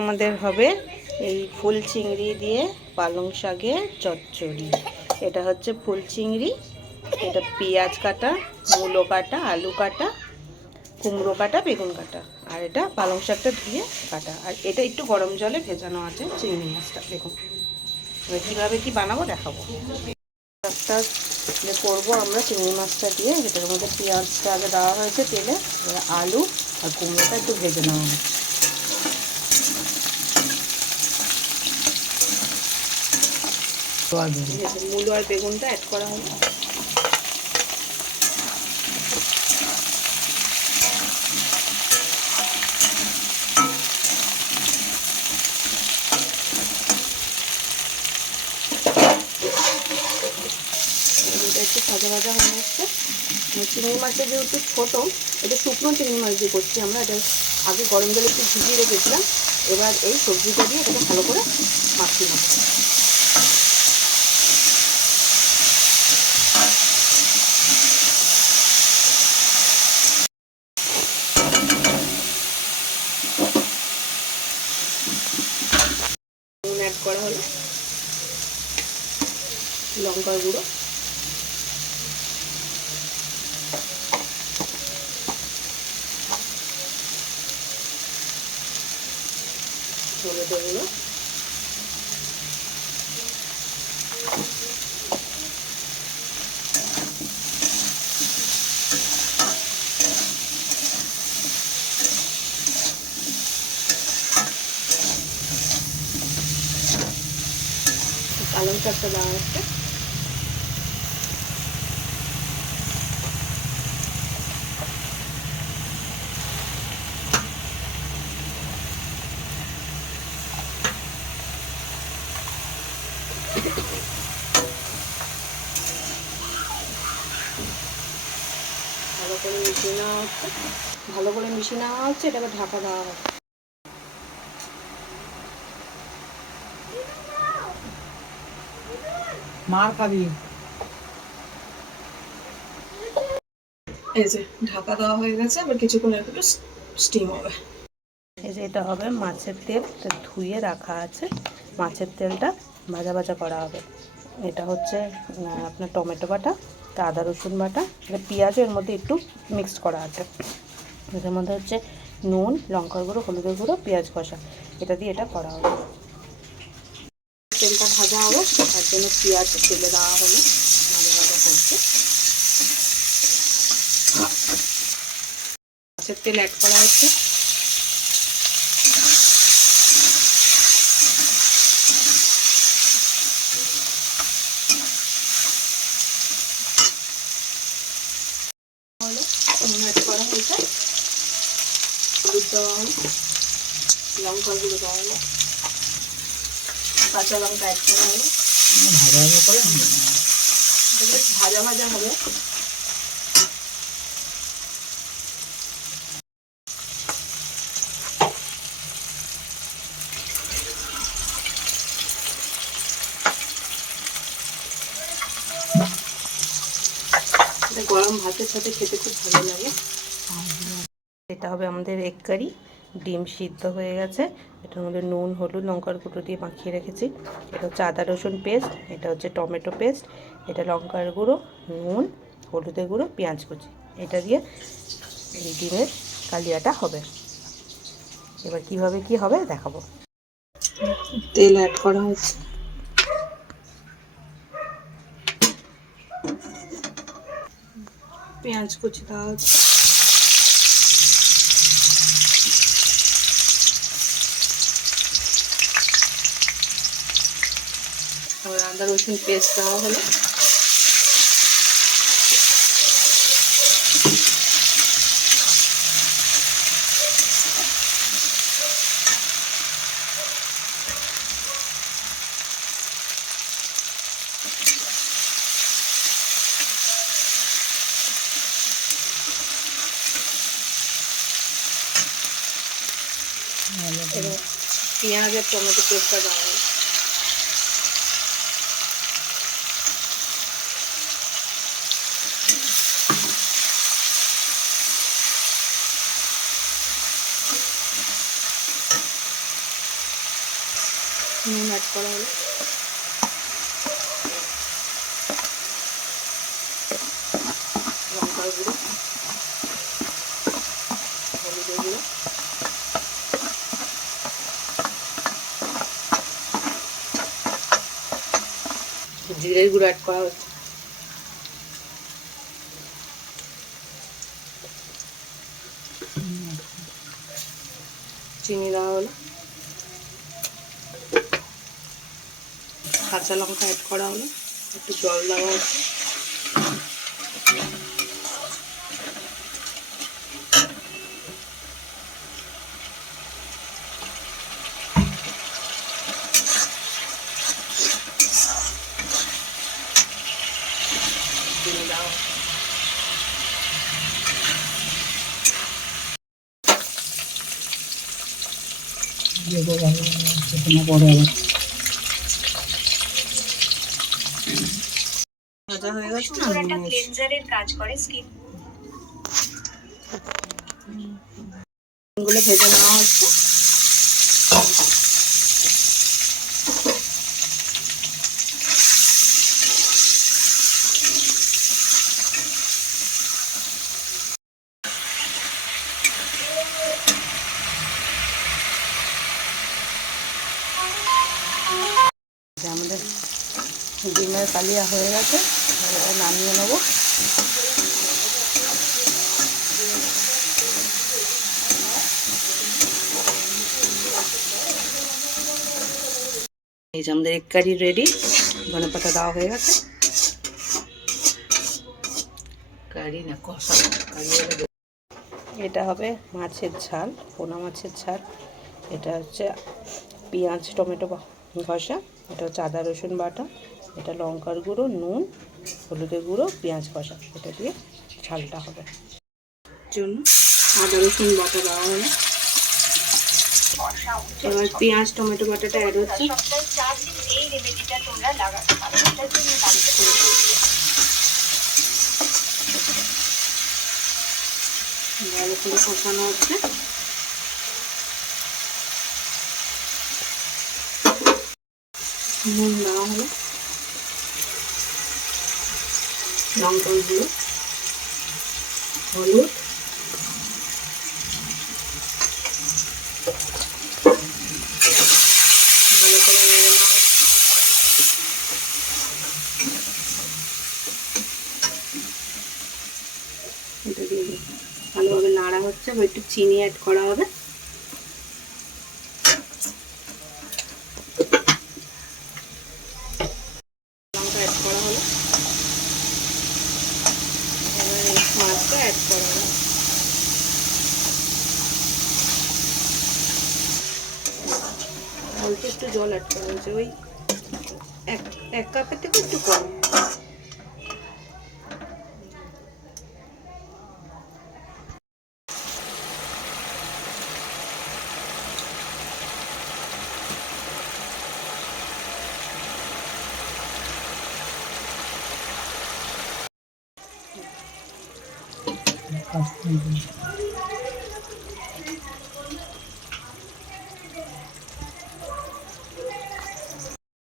আমাদের হবে এই ফুল চিংড়ি দিয়ে পালং শাকের চচ্চড়ি। এটা হচ্ছে ফুল চিংড়ি, এটা পেঁয়াজ কাটা, মূলো কাটা, আলু কাটা, কুমড়ো কাটা, বেগুন কাটা, আর এটা পালং শাকটা ধুয়ে কাটা। আর এটা একটু গরম জলে ভেজানো আছে চিংড়ি মাছটা। দেখুন এবার কীভাবে কী বানাবো দেখাবো। একটা করবো আমরা চিংড়ি মাছটা দিয়ে, এটার মধ্যে পেঁয়াজটা আগে দেওয়া হয়েছে তেলে, আলু আর কুমড়োটা একটু ভেজে নেওয়া হয়েছে। মূলো আর বেগুনটা অ্যাড করা হলো। একটু ভাজা ভাজা হয়ে যাচ্ছে। চিংড়ি মাছটা যেহেতু ছোটো, এটা শুকনো চিংড়ি মাছ দিয়ে করছি আমরা। এটা আগে গরম জলে একটু ভিজিয়ে রেখেছিলাম। এবার এই সবজিটা দিয়ে এটাকে ভালো করে মাখিয়ে নেব। নুন অ্যাড করা হলো, লঙ্কার গুঁড়ো, হলুদের গুঁড়ো, পালং শাকটা দেওয়া হচ্ছে। ভালো করে মিশিয়ে নেওয়া হচ্ছে, এটাকে ঢাকা দেওয়া হবে। মার খাবি। এই যে ঢাকা দেওয়া হয়ে গেছে, আবার কিছুক্ষণ একটু স্টিম হবে। এই যে এটা হবে মাছের তেল, ধুয়ে রাখা আছে। মাছের তেলটা ভাজা ভাজা করা হবে। এটা হচ্ছে আপনার টমেটো বাটা, আদা রসুন বাটা, পেঁয়াজও এর মধ্যে একটু মিক্সড করা আছে। এটার মধ্যে হচ্ছে নুন, লঙ্কার গুঁড়ো, হলুদের গুঁড়ো, পেঁয়াজ কষা, এটা দিয়ে এটা করা হবে। তেলটা ভাজা হবে, তার জন্য পেঁয়াজ তেলে দেওয়া হলো, ভাজা ভাজা করছে। মাছের তেল অ্যাড করা হচ্ছে। অ্যাড করা হয়েছে, হলুদ দেওয়া হলো, লঙ্কার গুঁড়ো দেওয়া হলো, কাঁচা লঙ্কা অ্যাড করা হলো। ভাজা ভাজা হবে। এটা গরম ভাতের সাথে খেতে খুব ভালো লাগে। এটা হবে আমাদের এগ কারি। ডিম সিদ্ধ হয়ে গেছে, এটার মধ্যে নুন, হলুদ, লঙ্কার গুঁড়ো দিয়ে মাখিয়ে রেখেছি। এটা হচ্ছে আদা রসুন পেস্ট, এটা হচ্ছে টমেটো পেস্ট, এটা লঙ্কার গুঁড়ো, নুন, হলুদের গুঁড়ো, পেঁয়াজ কুচি, এটা দিয়ে এই ডিমের কালিয়াটা হবে। এবার কিভাবে কি হবে দেখাবো। তেল অ্যাড করা হচ্ছে, পেঁয়াজ কুচি দেওয়া হচ্ছে, আদা রসুন পেস্ট দেওয়া হলো, এবং পেঁয়াজ আর টমেটো পেস্টটা দেওয়া হলো। নুন অ্যাড করা হলো, লঙ্কার গুঁড়ো, হলুদের গুঁড়ো, জিরের গুঁড়ো অ্যাড করা হচ্ছে, চিনি দেওয়া হলো, কাঁচা লঙ্কা অ্যাড করা হলো, একটু জল দেওয়া হচ্ছে, চিনি দেওয়া হচ্ছে। ভাজা হয়ে গেছে না, একটা ক্লিনজারের কাজ করে স্কিন। গুলো ভেজে নেওয়া হচ্ছে, আমাদের ডিমের কালিয়া হয়ে গেছে, এটা নামিয়ে নেবো। এই যে আমাদের এগ কারি রেডি, ধনে পাতা দেওয়া হয়ে গেছে। কারি না কষা, এটা হবে মাছের ঝাল, পোনা মাছের ঝাল। এটা হচ্ছে পেঁয়াজ টমেটো ঘষা, এটা হচ্ছে আদা রসুন বাটা, এটা লঙ্কার গুঁড়ো, নুন, হলুদের গুঁড়ো, পেঁয়াজ কষা, এটা দিয়ে ঝালটা হবে। জন্য আদা রসুন বাটা দেওয়া হলো, এবার পেঁয়াজ টমেটো বাটাটা অ্যাড হচ্ছে। সপ্তাহে 4 দিন এই রেমেডিটা তোমরা লাগাতে পারো। এটার জন্য লাগবে ভালো করে কষানো হচ্ছে। নুন দেওয়া হলো, লঙ্কার গুঁড়ো, হলুদ, ভালো করে নেড়ে নেওয়া হচ্ছে। এটা দিয়ে ভালোভাবে নাড়া হচ্ছে, এবার একটু চিনি অ্যাড করা হবে। লঙ্কা অ্যাড করা হলো, এবার এই মাছটা অ্যাড করা হলো। অল্প একটু জল অ্যাড করা হয়েছে, ওই এক কাপের থেকে একটু কম।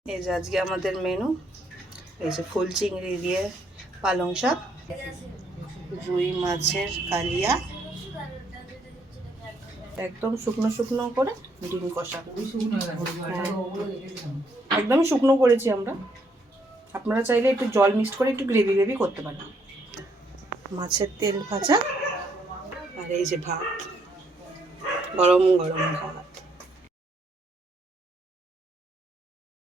এই যে আজকে আমাদের মেনু, এই যে ফুল চিংড়ি দিয়ে পালং শাক, রুই মাছের কালিয়া, একদম শুকনো শুকনো করে ডিম কষা, একদমই শুকনো করেছি আমরা। আপনারা চাইলে একটু জল মিক্স করে একটু গ্রেভি গ্রেভি করতে পারেন। মাছের তেল ভাজা, আর এই যে ভাত, গরম গরম ভাত।